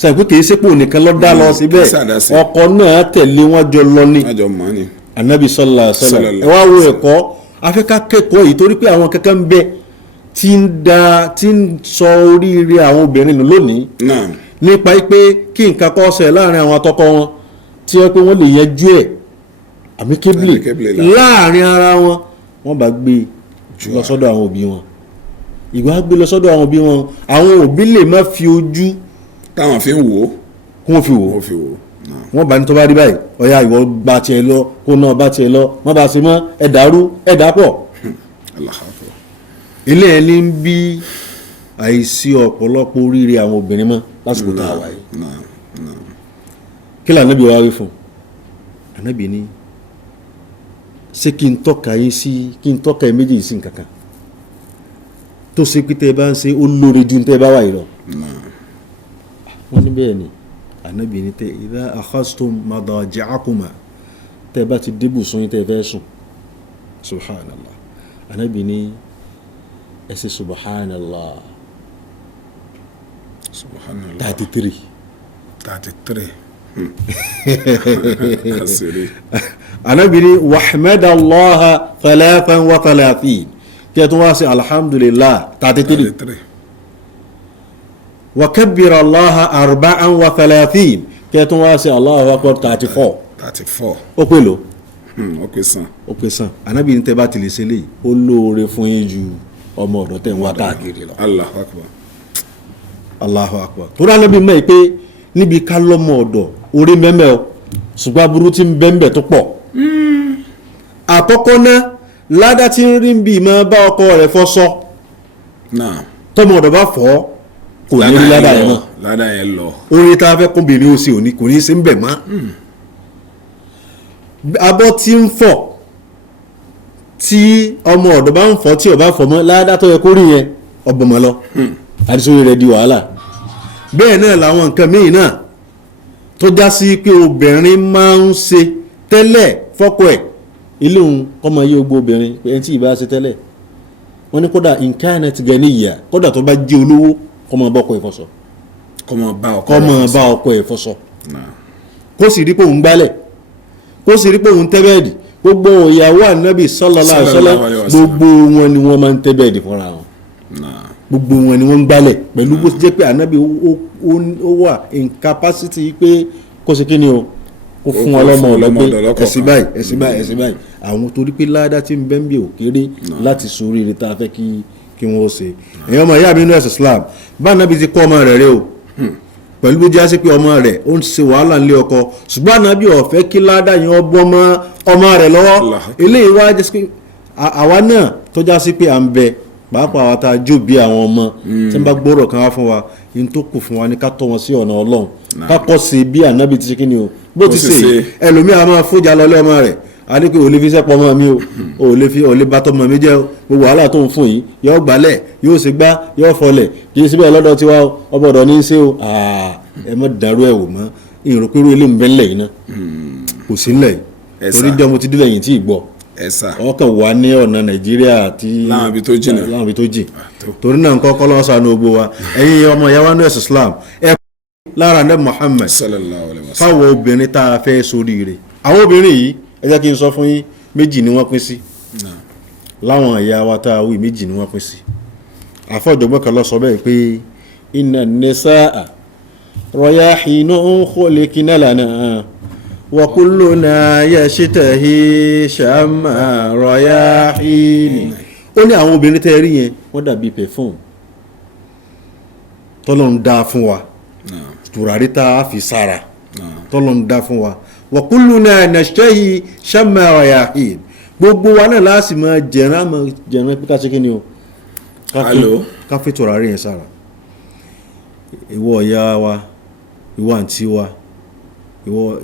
sẹ́yìn pé kìí sépò nìkan ló dá lọ síbẹ̀ ọkọ náà tẹ̀lé wọn jọ lọ ní anabi sallallahu alaihi wasallam ẹ wá wo ẹ̀kọ́ afẹ́ká kẹ́kọ̀ọ́ yìí torí pé àwọn kankan ń bẹ tí ń sọ oríire àwọn obìnrin nù lónìí nípa pé kí nǹkan kọ́ ṣe láàrin àwọn atọ́kọ wọn tí wọ́n pé wọ́n lè yanjú ẹ̀ amicably láàrin ara wọn wọ́n bá gbé lọ sọ́dọ̀ àwọn òbí wọn ìgbà gbé lọ sọ́dọ̀ àwọn òbí wọn àwọn òbí lè má fi ojú táwọn fi ń wò ó kún ó fi wò ó wọ́n bá ní tó bá rí báyìí ọ̀yá ìwọ bá tiẹ̀ lọ kó náà bá tiẹ̀ lọ má bá ṣe mọ́ ẹ̀dàrú ẹ̀dàpọ̀ ilé ẹni ń bí àìsí ọ̀pọ̀lọpọ̀ oríire àwọn obìnrin mọ́ lásìkò tá a wà yìí kí lànà bí wàá wí fún ànábì ní ṣé kí n tọ́ka yín méjì sí nǹkan kan tó ṣe pé tẹ́ ẹ bá ń ṣe ó lóore ju tẹ́ ẹ bá wà yìí lọ. wọ́n ní bẹ́ẹ̀ ni ànábì ní tẹ́ idha akhastum madaji'akuma tẹ́ ẹ bá ti débù sún yín tẹ́ ẹ fẹ́ sùn subhanallah ànábì ní ẹ ṣe subhanallah 33 ànábì ní wahmadallaha 33 kí ẹ tún wá sí alhamdulillah 33 wa kabbira allaha 34 kí ẹ tún wá sí allahu akbar 34 ó pè lò ó pè sàn ànábì ní tẹ́ bá ti lè ṣe léyìí ó lóore fún yín ju ọmọ ọ̀dọ́ tẹ́ ń wá káàkiri lọ. Allahu akbar tó rà níbi mẹ́ pé níbi ká lọ́mọ ọ̀dọ̀ orí mẹ́mẹ́ o ṣùgbọ́n aburú tí ń bẹ́ńbẹ́ tó pọ̀ àkọ́kọ́ náà ládá tí ń rí bí máa bá ọkọ rẹ̀ fọṣọ tọmọ ọ̀dọ̀ bá fọ́ kò ní rí ládá yẹn lọ orí tá a fẹ́ kóbìnrin ó sì òní kò ní í sí ń bẹ̀ mọ́ abọ́ tí ń fọ̀ tí ọmọ ọ̀dọ̀ bá ń fọ́ tí ó bá fọ̀ mọ́ ládá tó yẹ kó rí yẹn ọgbọ̀n mọ́ lọ àdìsórí rẹ̀ di wàhálà bẹ́ẹ̀ náà làwọn nǹkan míì náà tó já sí pé obìnrin máa ń ṣe tẹ́lẹ̀ fọ́kọ ẹ̀ ilé òun kọ́mọ yé ogbó obìnrin pé ẹni tí ìbá ṣe tẹ́lẹ̀ wọ́n ní kódà nǹkan ẹ̀ ti gẹ̀ ní ìyà kódà tó bá jẹ́ olówó kọ́mọ bá ọkọ ẹ̀ fọṣọ kó sì rí pé òun gbálẹ̀ kó sì rí pé òun tẹ́ bẹ́ẹ̀dì gbogbo ìyàwó ànábì sallallahu alaihi wasallam gbogbo wọn ni wọ́n máa ń tẹ́ bẹ́ẹ̀dì fúnra wọn gbogbo wọn ni wọ́n ń gbálẹ̀ pẹ̀lú bó ti jẹ́ pé ànábì ó wà incapacity pé kó ṣe kí ni o kó fún ọlọ́mọ ọlọ́gbé ẹ̀sìn báyìí àwọn torí pé ládá tí ń bẹ́ ń bí òkèrè láti sórí rẹ̀ tá a fẹ́ kí wọ́n ṣe èèyàn ọmọ ìyá mi nínú ẹ̀sìn Islam bá ànábì ti kọ́ ọmọ rẹ̀ rẹ̀ o pẹ̀lú bó jẹ́ sí pé ọmọ rẹ̀ ó ń ṣe wàhálà nílé ọkọ ṣùgbọ́n ànábì ó fẹ́ kí ládá yẹn ó bọ́ mọ́ ọmọ rẹ̀ lọ́wọ́ eléyìí wá jẹ́ sí pé àwa náà tó já sí pé à ń bẹ pàápàá àwọn tá a jó bí àwọn ọmọ tí wọ́n bá gbọ́rọ̀ kan wá fún wa in tó kù fún wa ní ká tọ́ wọn sí ọ̀nà Ọlọ́run ká kọ́ sí bí ànábì ti ṣe kí ni o bó ti ṣe ẹlòmíì a máa fójà lọlé ọmọ rẹ̀ a ní pé ò lè fi sẹ́pọ̀ ọmọ mi o ò lè bá tọmọ mi jẹ́ gbogbo wàhálà tó ń fún yìí yóò gbálẹ̀ yóò ṣe gbá yóò fọlẹ̀ kì í síbẹ̀ lọ́dọ̀ tiwa ọbọ̀dọ̀ ní í ṣe o ẹ mọ̀ dàrú ẹ̀ wò mọ́ ìrùpẹ̀rù ilé ń bẹ́ ńlẹ̀ yìí náà kò sí ńlẹ̀ yìí torí jọ́ mo ti dílẹ̀ yìí tí ì gbọ́ ọkàn wà ní ọ̀nà Nàìjíríà àti láwọn ibi tó jìn torí náà nǹkan kọ́ lọ́wọ́ sànú gbogbo wa ẹ̀yin ọmọ ìyá wa ní ẹ̀sìn Islam lára ní Muhammad sallallahu alaihi wasallam. fáwọn obìnrin tá a fẹ́ ṣoríire. àwọn obìnrin yìí ẹ jẹ́ kí n sọ fún yín méjì ni wọ́n pín sí láwọn ìyá wa tá a wí méjì ni wọ́n pín sí. àfọ̀jọ̀gbọ́n kan lọ sọ bẹ́ẹ̀ pé inna nisaa rayahinun khuliqna lana wa kulluna yashtahi shamma rayahini. ó ní àwọn obìnrin tẹ́ rí yẹn wọ́n dàbí perfume tọ́lọ́ ń dá fún wa tùràrí tá a fi sára tọ́lọ́ ń dá fún wa wa kulluna nashtahi shamma rayahin. gbogbo wa náà láti máa jẹ̀rán pé ká ṣe kí ni o ká fi tùràrí yẹn sára. ìwọ ìyá wa ìwọ àǹtí wa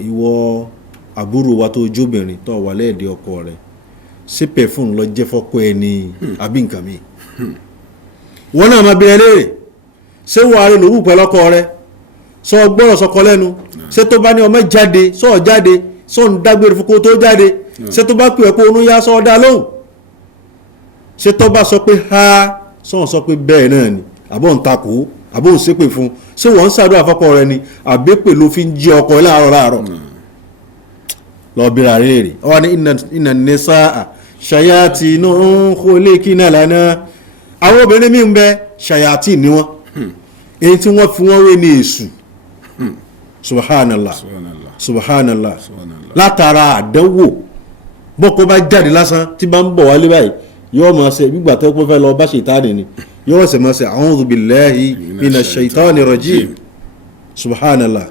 ìwọ àbúrò wa tó jóbìnrin tó wà lẹ́ẹ̀dẹ̀ ọkọ rẹ̀ ṣé pẹ̀fún lọ jẹ́ fọ́kọ ẹ ní àbí nǹkan mi. wọ́n náà máa bí ẹ léèrè ṣé wàá rí lòwú pẹ̀lú ọkọ rẹ̀ sọ gbọ́rọ̀ sọkọ lẹ́nu ṣé tó bá ní ọmọ jáde sọ jáde sọ ń dágbére fún kó tó jáde ṣé tó bá pè ẹ́ pé onú yá sọ dá lóhùn ṣé tó bá sọ pé ha sọ pé bẹ́ẹ̀ náà ni àbọ̀ ń takò àbọ̀ ń ṣépè fún ṣé wọ́n ń ṣàdúrà fọ́kọ rẹ̀ ni àbẹ́pè ló fi ń jí ọkọ láàárọ̀ lọ bí ra rèé ọwọ́ ní inna nisaa shayatinun khuliqna lana. àwọn obìnrin mi ń bẹ ṣayàtì ni wọ́n èyí tí wọ́n fi wọ́n wé ní èṣù subhanallah látara àdánwò bọ́kọ bá jáde lásán tí bá ń bọ̀ wálé báyìí yóò máa ṣe gbígbà tó pẹ́ fẹ́ lọ bá ṣètánì ni yóò sì máa ṣe a'udhu billahi minash shaitani rajim subhanallah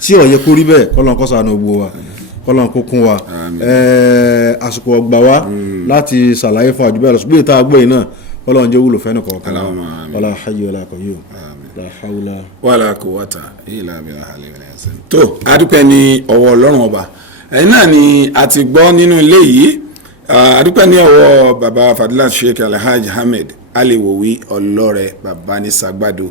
tí ó yẹ kó rí bẹ́ẹ̀ kọ́lọ́n kó ṣàánú gbogbo wa kọ́lọ́n kó kún wa àsìkò ọgbà wa láti ṣàlàyé fún àjùbẹ́ lọ ṣùgbọ́n ìta àgbẹ̀ yìí náà kọ́lọ́n jẹ́ wúlò fẹ́ni kọ̀ọ̀kan wala hayyu wala qayyum la hawla wala quwwata illa billahi. tó adúpẹ́ ní ọwọ́ ọlọ́run ọba ẹ̀yin náà ni a ti gbọ́ nínú ilé yìí adúpẹ́ ní ọwọ́ baba Fadilat Sheikh Alhaji Ahmed Aliwowi ọlọ́rẹ̀ baba ní Sagbado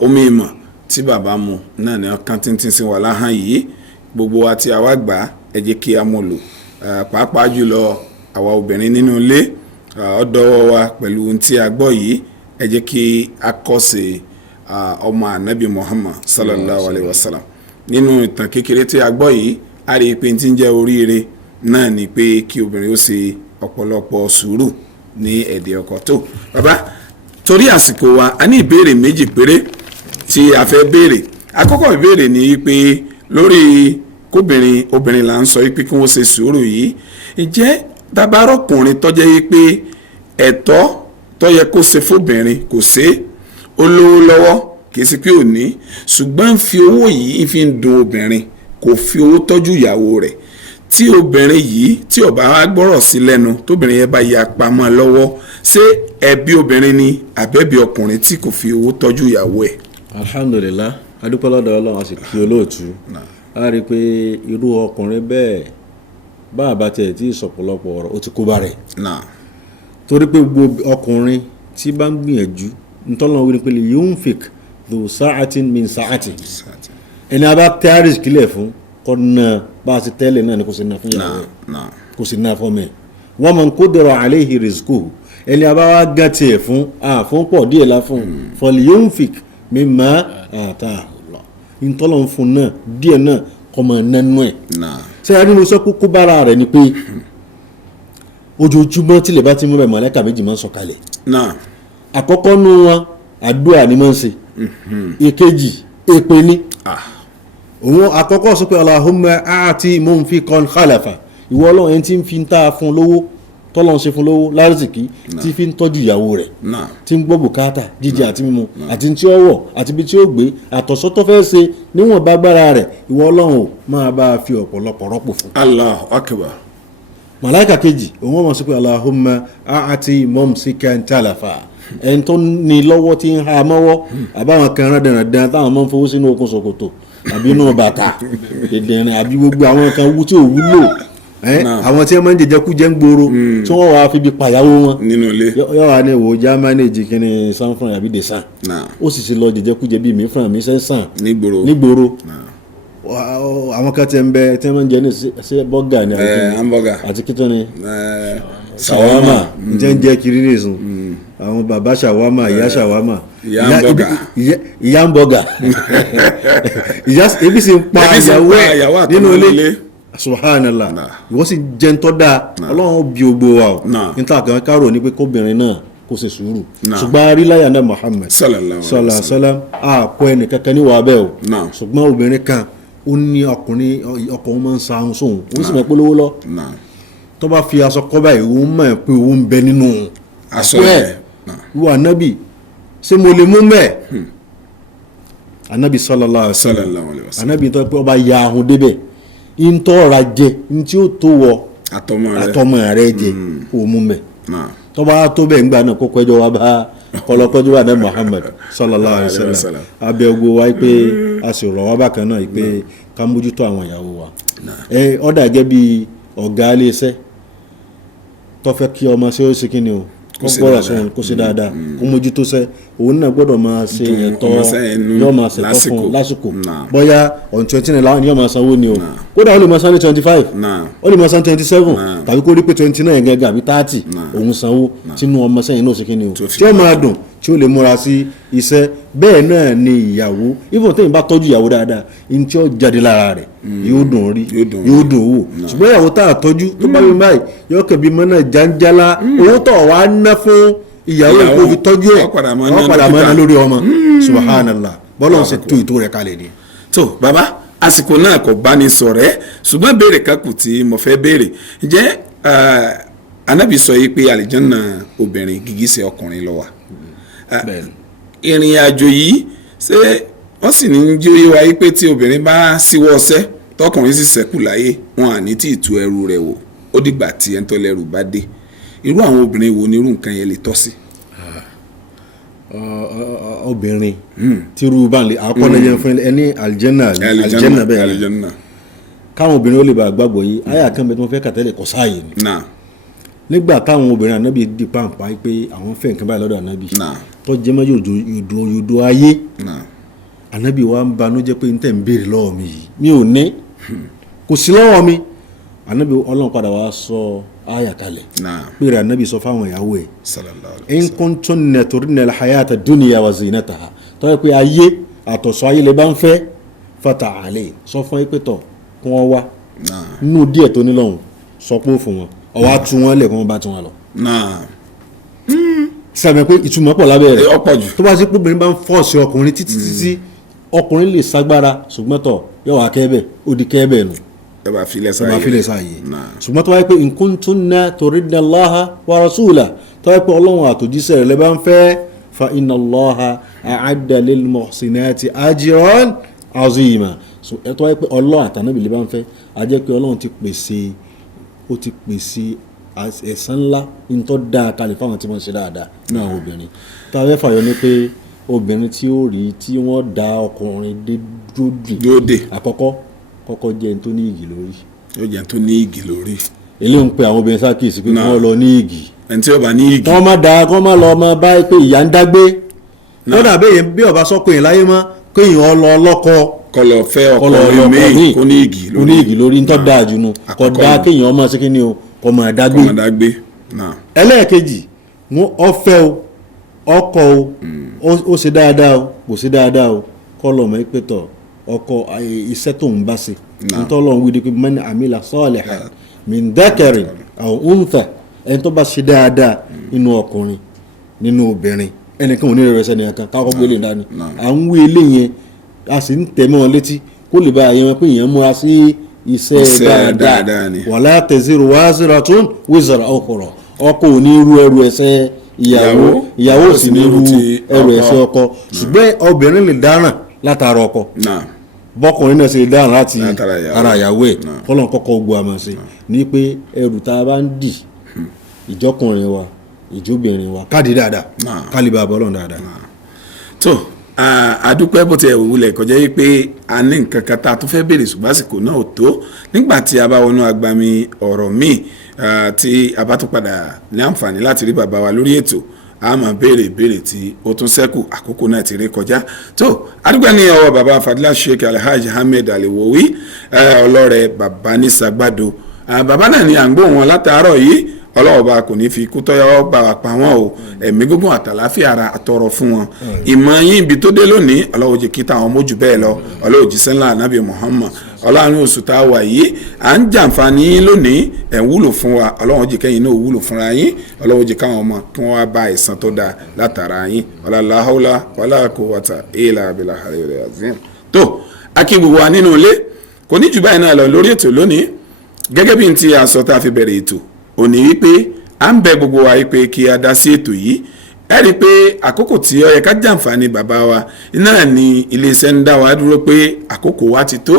omi ìmọ̀ tí baba mu náà ní ọkàn tíntín sí wà láhàn yìí gbogbo wa tí a wá gbà ẹ jẹ́ kí a mú lò pàápàá jùlọ àwa obìnrin nínú ilé ọ̀dọ́wọ́ wa pẹ̀lú ohun tí a gbọ́ yìí ẹ jẹ́ kí a kọ́ sí ọmọ anabi Muhammad sallallahu alayhi wa sallam nínú ìtàn kékeré tí a gbọ́ yìí a rí i pé tí ń jẹ́ oríire náà ni pé kí obìnrin ó ṣe ọ̀pọ̀lọpọ̀ sùúrù ní ẹ̀dẹ̀ ọkọ tó. bàbá torí àsìkò wa a ní ìbéèrè méjì péré tí a fẹ́ béèrè àkọ́kọ́ ìbéèrè ni pé lórí obìnrin là ń sọ pé kí wọ́n ṣe sùúrù yìí ǹjẹ́ dábàárọ̀kùnrin tó jẹ́ pé ẹ̀tọ́ tó yẹ kó ṣe fóbìnrin kò ṣe ó lówó lọ́wọ́ kì í sí pé ò ní ṣùgbọ́n fi owó yìí fi ń dun obìnrin kò fi owó tọ́jú ìyàwó rẹ̀ tí obìnrin yìí tí ó bá gbọ́rọ̀ sí lẹ́nu tóbìnrin yẹn bá ya pamọ́ lọ́wọ́ ṣé ẹbí obìnrin ni àbẹ́bí ọkùnrin tí kò fi owó tọ́jú ìyàwó ẹ̀. alhamdulillah adúpẹ́ lọ́dọ̀ Ọlọ́run a sì kí olóòtú a rí i pé irú ọkùnrin bẹ́ẹ̀ bá àbátẹ̀ tí ìsọ̀pọ̀lọpọ̀ ọ̀rọ̀ ó ti kó bá rẹ̀ torí pé gbogbo ọkùnrin tí bá ń gbìyànjú ntọ́lọ́wọ́ wí ni pé yunfik dhu sa'atin min sa'ati ẹni a bá tẹ́rì kílẹ̀ fún kọ́nà bá a ti tẹ́lẹ̀ náà ni kò sí ná fún yàrá kò sí ná fún mi wa man qudira alayhi rizquhu ẹni a bá wá gán tiẹ̀ fún àfún pọ̀ díẹ̀ la fún falyunfik mimma ataahu Allah ntọ́lọ́wọ́ fún náà díẹ̀ náà kọ́ máa nánú ẹ̀ sẹ́yìn nínú sọ kókó bára rẹ̀ ni pé ojoojúmọ́ tílẹ̀ bá ti mú bẹ́ẹ̀ màláíkà méjì máa ń sọ̀kalẹ̀ àkọ́kọ́ nú wọn àdúrà ni máa ń ṣe ìkejì èpè ni òun àkọ́kọ́ sọ pé Allahumma aati munfiqan khalafa ìwọ Ọlọ́run ẹni tí ń fi ń tá a fún lówó tọ́lọ́run ṣe fún lówó lárìsìkí tí fi ń tọ́jú ìyàwó rẹ̀ tí ń gbọ́ bùkátà jíjẹ àti mímu àti tí ó wọ̀ àti ibi tí ó gbé àtọ̀sọ́ tó fẹ́ ṣe níwọ̀n bá gbára rẹ̀ ìwọ Ọlọ́run máa bá a fi ọ̀pọ̀lọpọ̀ rọ́pò fún. Allahu akbar. màláìkà kejì òun wọ́n mọ̀ sí pé Allahumma aati mumsikan talafa ẹni tó ní lọ́wọ́ tí ń ha mọ́wọ́ àbáwọn kan rán dandan táwọn máa ń fowó sínú okùn ṣòkòtò àbí inú bàtà ìdẹ̀rìn àbí gbogbo àwọn kan wú tí ò wúlò àwọn tí wọ́n máa ń jẹjẹkújẹ ń gbòòrò tí wọ́n wàá fi bí pàyàwó wọn nínú ilé yọ wà ní ìwò germany kíni sanfran àbí desan ó sì ti lọ jẹjẹkújẹ bíi mìíràn mi sẹ́sàn nígboro àwọn kan tẹ́ ń bẹ tí wọ́n máa ń jẹ ní ṣe bọ́gà ní àti kíntàn ní sàwámà ǹjẹ́ ń jẹ́ kiri nìsín àwọn bàbá ṣàwámà ìyá ṣàwámà ìyá ń bọ̀gà ebi sì ń pa ìyàwó ẹ̀ nínú ilé subhanallah ìwọ sì jẹ́ ń tọ́ da ọlọ́run bí gbogbo wa o níta kan kárò ní pé kóbìnrin náà kó ṣe sùúrù ṣùgbọ́n aríláyà náà Muhammad sallallahu alaihi wasallam àkọ́ ẹnì kankan ní wàá bẹ́ẹ̀ o ṣùgbọ́n obìnrin kan ó ní ọkọ̀ wọn máa ń sa ahun sóhun ó sì mọ̀ pé lówó lọ tó bá fi aṣọ kọ́ báyìí ó mọ̀ pé owó ń bẹ nínú aṣọ ẹ̀ wọ anabi ṣé mo lè mú mẹ́ẹ̀ anabi sallallahu alaihi wasallam anabi tó pé ọba ya ahun débẹ̀ ntọ́ ọ̀ra jẹ ntí ó tó wọ àtọmọ rẹ jẹ kó mú mẹ́ tọ́ba tó bẹ́ẹ̀ ńgbà náà kó kọjọ́ wa bá kọlọ́kọ́jọ́ wa náà Muhammad sallallahu alaihi wasallam abẹ́ ogbó wa pé a sì rọ̀ wá bákan náà pé ká mójútó àwọn ìyàwó wa ọ̀dà gẹ́gẹ́ bí ọ̀gá iléeṣẹ́ tó fẹ́ kí ọmọ ṣe ó sì kí ni o kó gbọ́dọ̀ sọ̀rọ̀ kó ṣe dáadáa kó mójútó sẹ́ òun náà gbọ́dọ̀ máa ṣe ẹ̀tọ́ yóò máa ṣẹ̀tọ́ fún lásìkò bóyá on 29 láwọn yóò máa sanwó ni o kódà ó lè máa san ní 25 ó lè máa san 27 tàbí kó rí pé 29 gẹ́gẹ́ àbí 30 òun sanwó tínú ọmọ sẹ́yìn náà ṣe kí ni o tí ó máa dùn tí ó lè múra sí iṣẹ́ bẹ́ẹ̀ náà ni ìyàwó even tẹ́yìn bá tọ́jú ìyàwó dáadáa ní tí ó jáde lára rẹ̀ yóò dùn rí yóò dùn wò ṣùgbọ́n ìyàwó tá a tọ́jú tó bá yọ báyìí yóò kẹ̀bí mọ́ náà jáńjálá owó tó wà á ná fún ìyàwó kó fi tọ́jú ẹ̀ wọ́n padà mọ́ ná lórí ọmọ subhanallah bọ́lá ń ṣe tó ìtò rẹ̀ kalẹ̀ ni. tó bàbá àsìkò náà kò bá ní sọ̀rọ̀ ẹ́ ṣùgbọ́n béèrè kakù tí mo fẹ́ béèrè ǹjẹ́ anábì sọ yìí pé àlìjánná obìnrin gìgísẹ̀ ọkùnrin ló wà ìrìn àjò yìí ṣé wọ́n sì ní jí oyé wa yìí pé tí obìnrin bá síwọ́ ọsẹ́ tọkùnrin sì ṣẹ́kù láyé wọn à ní tí ì tú ẹrù rẹ̀ wò ó dìgbà tí ẹni tó lẹ́rù bá dé irú àwọn obìnrin wo ni irú nǹkan yẹn lè tọ́ sí. obìnrin tírú bá ń lè akọ́nẹ́jẹ́ fún ẹni aljanna bẹ́ẹ̀ aljanna káwọn obìnrin ó lè bá gbàgbọ́ yìí àyà kan bẹ́ẹ̀ tí wọ́n fẹ́ kàtẹ́lẹ̀ kọ́ sáàyè ni nígbà táwọn obìnrin ànábì di pàǹpá pé àwọn fẹ́ nǹkan báyìí lọ́dọ̀ ànábì tó jẹ́ mọ́ yòdò ayé ànábì wa ń banújẹ́ pé n tẹ̀ ń béèrè lọ́wọ́ mi yìí mi ò ní kò sí lọ́wọ́ mi ànábì ọlọ́run padà wá sọ àyà kalẹ̀ pé rẹ̀ ànábì sọ fáwọn ìyàwó ẹ̀ in kuntunna turidna al-hayata ad-dunya wa zinataha tó yẹ pé ayé àtọ̀sọ ayé lè bá ń fẹ́ fata'alay sọ fún pé tọ̀ kí wọ́n wá nínú díẹ̀ tó nílọ́hùn sọ pé ó fún wọn ọwọ́ á tú wọn lẹ̀ kí wọ́n bá tú wọn lọ. sàmì pé ìtumọ̀ pọ̀ lábẹ́ rẹ̀ tó bá sí pé obìnrin bá ń fọ́ọ̀sì ọkùnrin títí ọkùnrin lè ságbára ṣùgbọ́n tọ̀ yóò wá kẹ́ẹ̀bẹ̀ ó di kẹ́ẹ̀bẹ̀ nù ẹ bá filẹ̀ sáàyè ṣùgbọ́n tó wáyé pé in kuntunna turidna Allaha wa rasulahu tó wáyé pé ọlọ́run àtòjíṣẹ́ rẹ̀ lẹ́bàá ń fẹ́ fa inna Allaha a'adda lil muhsinati ajran azima tó wáyé pé ọlọ́run àtànábì lẹ́bàá ń fẹ́ a jẹ́ pé ọlọ́run ti pèsè ẹ̀san ńlá ní tó dáa kalẹ̀ fáwọn tí wọ́n ṣe dáadáa ní àwọn obìnrin tá a fẹ́ fàyọ ní pé obìnrin tí ó rí tí wọ́n dá ọkùnrin dóde àkọ́kọ́ jẹ́ ẹni tó ní igi lórí. yóò jẹ́ ẹni tó ní igi lórí. eléyìí ń pe àwọn obìnrin sákìsì pé wọ́n lọ ní igi. ẹni tí ó bá ní igi. kọ́ má lọ máa bá pé ìyá ń dágbé. lọ́dà bẹ́ẹ̀ bí ọba sọ́kùn yẹn láyé mọ́ kéèyàn lọ lọ́kọ. kọlọ fẹ́ ọkùnrin míì kó ní igi lórí. ń tọ́ dáa jù nù kọ́ dáa kéèyàn ọmọ sí kí ni o kọ́ máa dágbé. ẹlẹ́ẹ̀kejì wọn ọfẹ́ o ọkọ o ó ṣe dáadáa o kò ṣe dáadáa o kọ́ lọ́mọ ìpẹ́tọ̀ ọkọ iṣẹ́ tó ń bá ṣe ntọ́lọ́run wí di pé man amila salihan min dhakarin aw untha ẹni tó bá ṣe dáadáa nínú ọkùnrin nínú obìnrin ẹnìkan ò ní rẹ̀ sẹ́ni kan káwọ́ gbélé dání à ń wí ilé yẹn a sì ń tẹ̀ mọ́ wọn létí kó lè bá àyẹ̀wò pé èèyàn múra sí iṣẹ́ dáadáa wala taziru waziratun wizra ukhra ọkọ ò ní irú ẹrù ẹ̀ṣẹ̀ ìyàwó sì ní irú ẹrù ẹ̀ṣẹ̀ ọkọ ṣùgbọ́n obìnrin lè dáràn látara ọkọ bọ́kùnrin náà ṣe dáhùn láti ara ìyàwó ẹ̀ fọlọ́n kọ́kọ́ gbọ́ àmọ́ sí ní pé ẹrù tá a bá ń dì ìjọkùnrin wa ìjóbìnrin wa káàdì dáadáa kálíbà bọ́lọ̀ dáadáa. tó àdúpẹ́ bó ti ẹ̀ wúlẹ̀ kọjá yìí pé a ní nǹkan kan tá a tún fẹ́ béèrè ṣùgbọ́n àsìkò náà ò tó nígbà tí a bá wọnú agbami ọ̀rọ̀ míì tí a bá tún padà ní àǹfààní láti rí bàbá wa lórí ètò a máa béèrè tí ó tún ṣẹ́kù àkókò náà ti rí kọjá tó adúgbò ní ọwọ́ bàbá Fadila Sheikh Alhaji Ahmed Aliwowi ọlọ́rẹ̀ bàbá ní Sagbado bàbá náà ni à ń gbọ́ wọn látàárọ̀ yìí ọlọ́run ọba kò ní fi ikú tọ́yọ́ bá wa pa wọ́n o ẹ̀mí gígùn àtàláfíà ara àtọrọ fún wọn ìmọ̀ yín ibi tó dé lónìí ọlọ́run jẹ́ kí táwọn mójú bẹ́ẹ̀ lọ ọlọ́run jíṣẹ́ ńlá ànábì Muhammad ọlọ́run oṣù tá a wà yìí à ń jàǹfààní yín lónìí ẹ̀ ń wúlò fún wa ọlọ́run jẹ́ kẹ́yìn náà wúlò fúnra yín ọlọ́run jẹ́ káwọn ọmọ kí wọ́n wá bá àìsàn tó dáa látara yín wala hawla wala quwwata illa billahi al-azim. tó akí gbogbo wa nínú ilé kò ní jù báyìí náà lọ lórí ètò lónìí gẹ́gẹ́ bí n ti àsọ tá a fi bẹ̀rẹ̀ ètò òní wípé à ń bẹ gbogbo wa wípé kí a dá sí ètò yìí ẹ rí i pé àkókò tí ó yẹ ká jàǹfààní bàbá wa náà ni iléeṣẹ́ ń dá wa dúró pé àkókò wa ti tó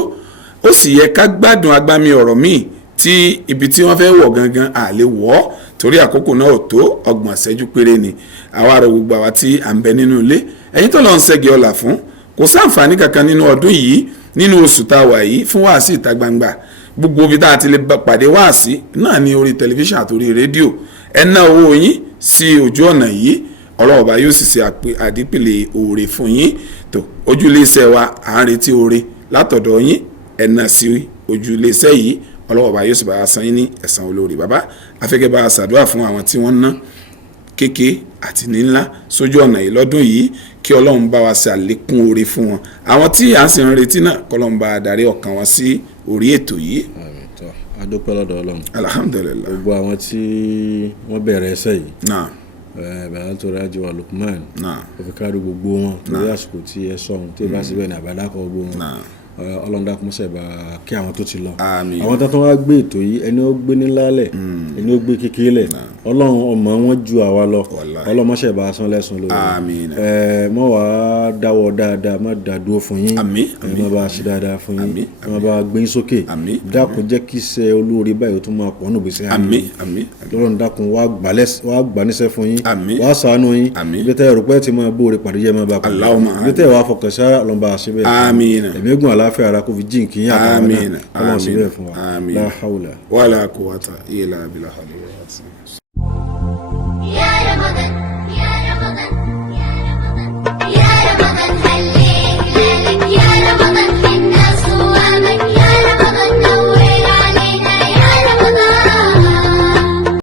ó sì yẹ ká gbádùn agbami ọ̀rọ̀ míì tí ibi tí wọ́n fẹ́ wọ̀ gangan à lè wọ̀ torí àkókò náà ò tó 30 ìṣẹ́jú péré ni àwa àrò gbogbo àwa tí à ń bẹ nínú ilé ẹ̀yin tó lọ ń ṣẹ́gi ọ̀la fún kò sáǹfààní kankan nínú ọdún yìí nínú oṣù tá a wà yìí fún wáàsí ìta gbangba gbogbo ibi tá a ti lè pàdé wáàsí náà ní orí tẹlifíṣàn àtòrí rédíò ẹ ná owó yín sí ojú ọ̀nà yìí ọlọ́ọ̀bá yóò sì ṣe àdípìlẹ̀ oore fún yín tó ojú iléeṣẹ́ wa à ń retí oore látọ̀dọ̀ yín ẹ ná sí ojú iléeṣẹ́ yìí ọlọ́ọ̀bá yóò sì bá a san yín ní ẹ̀san olóore bàbá afẹ́kẹ́ bá a ṣàdúrà fún àwọn tí wọ́n ná kéèké àti ní ńlá sójú ọ̀nà yìí lọ́dún yìí kí ọlọ́run bá wa ṣe àlékún oore fún wọn àwọn tí à ń sì ń retí náà kọ́lọ́run bá a darí ọkàn wọn sí orí ètò yìí. adúpẹ́ lọ́dọ̀ ọlọ́run. alhamdulilayi. gbogbo àwọn tí wọ́n bẹ̀rẹ̀ ẹsẹ̀ yìí. náà. bàbá tó rájọ wa Lukman. náà. ó fi kárí gbogbo wọn torí àsìkò tí ẹ sọ ohun tí ì bá síbẹ̀ ní àbádàkọ̀ gbogbo wọn. náà. ọlọ́run dákun ṣe bá kí àwọn tó ti lọ. àmín. àwọn tó wá gbé ètò yìí ẹni ó gbé nílálẹ̀ ẹni ó gbé kékeré lẹ̀ ọlọ́run ọmọ wọn ju àwa lọ ọlọ́mọ ṣe bá san lẹ́sùn lórí. àmín. mọ́ wàá dáwọ́ dáadáa má dàdúró fún yín. àmín. ẹ má bá a ṣe dáadáa fún yín ẹ má bá a gbé yín sókè. àmín. dákun jẹ́ kí iṣẹ́ olóore báyìí ó tún máa pọ̀ nù gbèsè. àmín. àmín. lọ́run dákun wàá gbà níṣẹ́ fún yín. àmín. wàá ṣàánú yín. àmín. bí tẹ́ ẹ̀rù pẹ́ ti máa bóore pàdé jẹ́ máa bá pàdé. Allahumma bí tẹ́ wàá fọkàn sí ọlọ́mọba àṣebẹ̀. àmín. ẹ̀mí gùn àláfíà ara kò fi jíǹ kí yín àtàwọn náà ọlọ́run síbẹ̀ fún wa. àmín. la hawla wala quwwata illa billahi.